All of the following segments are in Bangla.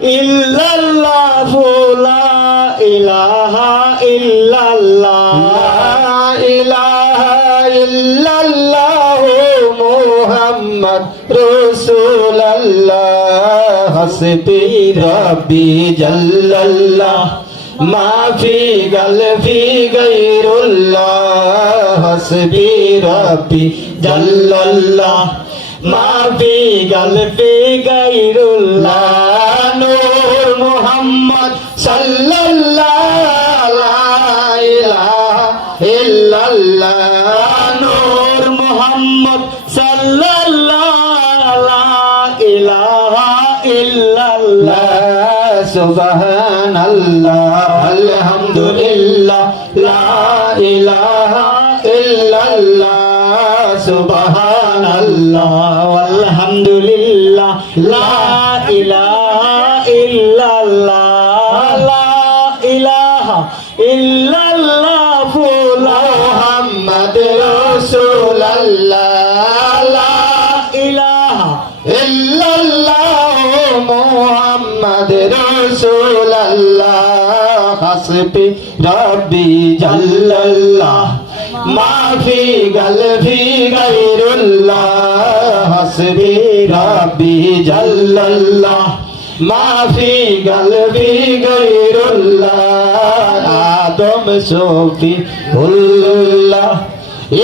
ইল্লাল্লাহ লা ইলাহা ইল্লাল্লাহ লা ইলাহা ইল্লাল্লাহ মুহাম্মদ রাসূলুল্লাহ হাসবি রাব্বি জাল্লাল্লাহ মা ফি কলবি গায়রুল্লাহ হাসবি রাব্বি জাল্লাল্লাহ মা ফি কলবি গায়রুল্লাহ নূর মুহাম্মদ সাল্লাল্লাহু লা ইলাহা ইল্লাল্লাহ নূর মুহাম্মদ সাল্লাল্লাহু লা ইলাহা ইল্লাল্লাহ সুবহানাল্লাহ আলহামদুলিল্লাহ লা ইলাহা ইল্লাল্লাহ সুবহানাল্লাহ আলহামদুলিল্লাহ লা ইলাহা ইল্লাল্লাহ লা ইলাহা ইল্লাল্লাহ মুহাম্মদ রাসূলুল্লাহ লা ইলাহা ইল্লাল্লাহ মুহাম্মদ রাসূলুল্লাহ হাসবি রাব্বি জাল্লাল্লাহ মা ফি কলবি গায়রুল্লাহ হাসবি রাব্বি জাল্লাল্লাহ মা ফি কলবি গায়রুল্লাহ আদম শফিউল্লাহ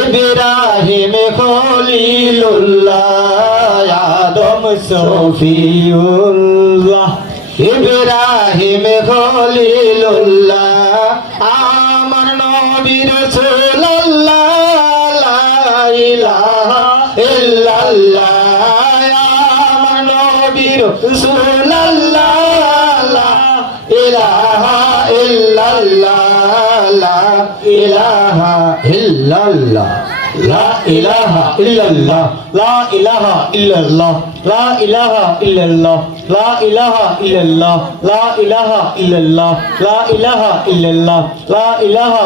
ইব্রাহিম খলিলুল্লাহ আদম শফিউল্লাহ ইব্রাহিম খলিলুল্লাহ আমার নবী রাসূলুল্লাহ লা ইলাহা ইল্লাল্লাহ আমার নবী রাসূলুল্লাহ লা ইলাহা ইল্লাল্লাহ লা ইলাহা ইল্লাল্লাহ লা ইলাহা ইল্লাল্লাহ লা ইলাহা ইল্লাল্লাহ লা ইলাহা ইল্লাল্লাহ লা ইলাহা ইল্লাল্লাহ লা ইলাহা ইল্লাল্লাহ লা ইলাহা ইল্লাল্লাহ লা ইলাহা